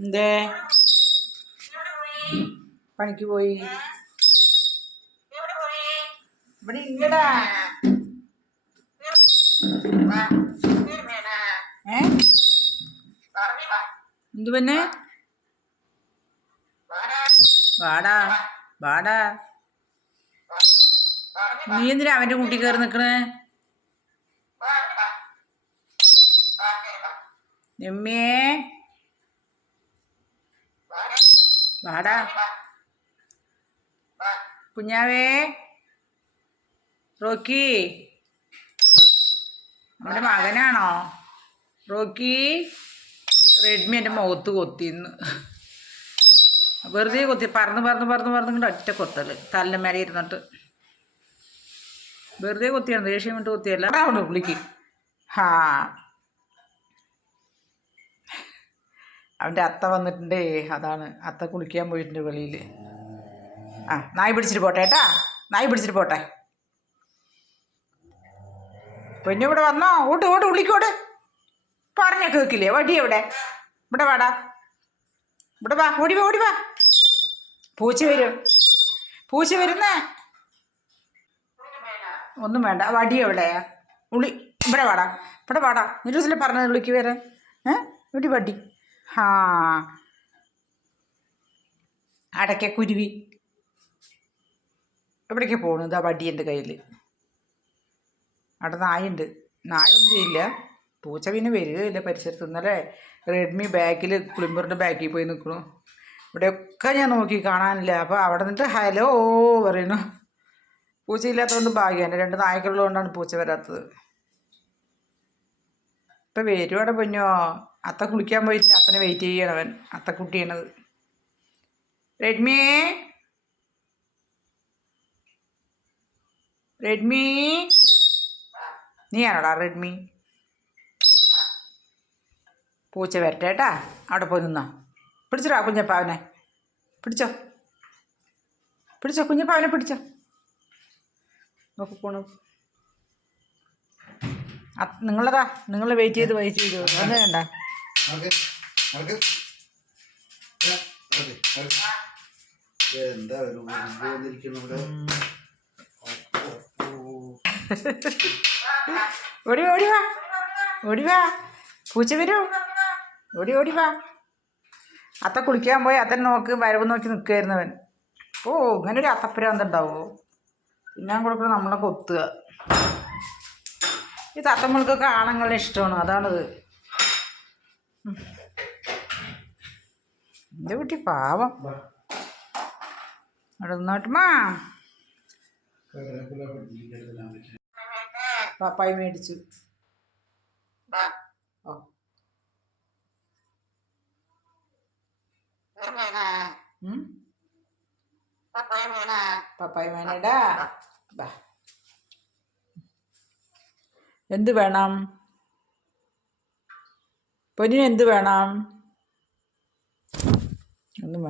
എന്തേ? പണിക്ക് പോയി. ഇവിടെ ഇല്ലടാ. ഏ? എന്തു പിന്നെ വാടാ. വാടാ. നീ എന്തിനാ അവന്റെ കൂട്ടി കയറി നിക്കണേ? രമ്യേ വാടാ. കുഞ്ഞാവേ. റോക്കി. നമ്മുടെ മകനാണോ? റോക്കി. റെഡ്മി എന്റെ മുഖത്ത് കൊത്തിന്ന്. വെറുതെ കൊത്തി പറന്ന് പറന്ന് പറന്ന് പറന്നിട്ട് ഒറ്റ കൊത്തൽ. തലിന്റെ മേലെ ഇരുന്നിട്ട്. വെറുതെ കൊത്തിയാണ് ദേഷ്യം വിട്ട് കൊത്തിയല്ല. അവിടെ വിളിക്ക് ഹാ. അവന്റെ അത്ത വന്നിട്ടുണ്ടേ. അതാണ്. അത്ത കുളിക്കാൻ പോയിട്ടുണ്ട് വെളിയിൽ ആ നായി പിടിച്ചിട്ട് പോട്ടെ ഏട്ടാ നായി പിടിച്ചിട്ട് പോട്ടെ. പിന്നെ ഇവിടെ വന്നോ? ഓട്ട് ഓട്ട് വിളിക്കോട് പറഞ്ഞ കേൾക്കില്ലേ വടി എവിടെ? ഇവിടെ വാടാ. ഇവിടെ വാ ഓടി വാ ഓടി വാ. പൂച്ച വരും. പൂച്ച വരുന്നേ? ഒന്നും വേണ്ട. വടി എവിടെയാ ഉളി ഇവിടെ വാടാ. ഇവിടെ വാടാ. നിരൂസിലെ പറഞ്ഞത് വിളിക്ക് വരാൻ? ഏ? ഇവിടെ വടി. ഹാ. അടയ്ക്ക കുരുവി. എവിടേക്ക് പോണു? ഇതാ വടി എന്റെ കയ്യിൽ അവിടെ നായുണ്ട്. നായൊന്നും ചെയ്യില്ല. പൂച്ച പിന്നെ വരികയില്ല പരിസരത്ത്. ഇന്നലെ റെഡ്മി ബാക്കിൽ കുളിമ്പറിന്റെ ബാക്കിൽ പോയി നിൽക്കണു ഇവിടെയൊക്കെ ഞാൻ നോക്കി കാണാനില്ല. അപ്പോൾ അവിടെ നിന്നിട്ട് ഹലോ പറയുന്നു പൂച്ചയില്ലാത്തതുകൊണ്ട് ഭാഗ്യം എന്റെ രണ്ട് നായ്ക്കളുള്ളതുകൊണ്ടാണ് പൂച്ച വരാത്തത്. ഇപ്പം വരുവാടെ പൊന്നോ. അത്ത കുളിക്കാൻ പോയിട്ട് അത്തനെ വെയിറ്റ് ചെയ്യണവൻ അത്തക്കുട്ടിയാണത്. റെഡ്മി റെഡ്മി നീയാണോടാ റെഡ്മി പൂച്ച വരട്ടെ കേട്ടാ. അവിടെ പോയി നിന്നോ. പിടിച്ചോടാ കുഞ്ഞപ്പാവനെ. പിടിച്ചോ. പിടിച്ചോ കുഞ്ഞപ്പാവനെ പിടിച്ചോ. നോക്കി പോണു. നിങ്ങളതാ നിങ്ങൾ വെയിറ്റ് ചെയ്ത് വെയിറ്റ് ചെയ്തു ഒന്നും വേണ്ട. എന്താ ഒരു ഓടി ഓടി വാ. ഓടി വാ. പൂച്ച വരൂ. ഓടി ഓടി വാ. അത്ത കുളിക്കാൻ പോയി അത്തൻ നോക്ക് വരവ് നോക്കി നിൽക്കുമായിരുന്നു അവൻ. ഓ ഇങ്ങനെ ഒരു അത്തപ്പുരാന്തുണ്ടാവോ തിന്നാൻ കൊടുക്കണം നമ്മളെ കൊത്തുക ഈ തത്തമ്മൾക്കൊക്കെ ആണുങ്ങളെ ഇഷ്ടമാണ്. അതാണത്. എന്റെ കുട്ടി പാവം. അവിടെ നിന്നോട്ടുമാ പാപ്പായി മേടിച്ചു. ഓ? പപ്പായ വേണേടാ ബാ. എന്ത് വേണം? പൊന്നിന് എന്ത് വേണം? ഒന്നും വേണം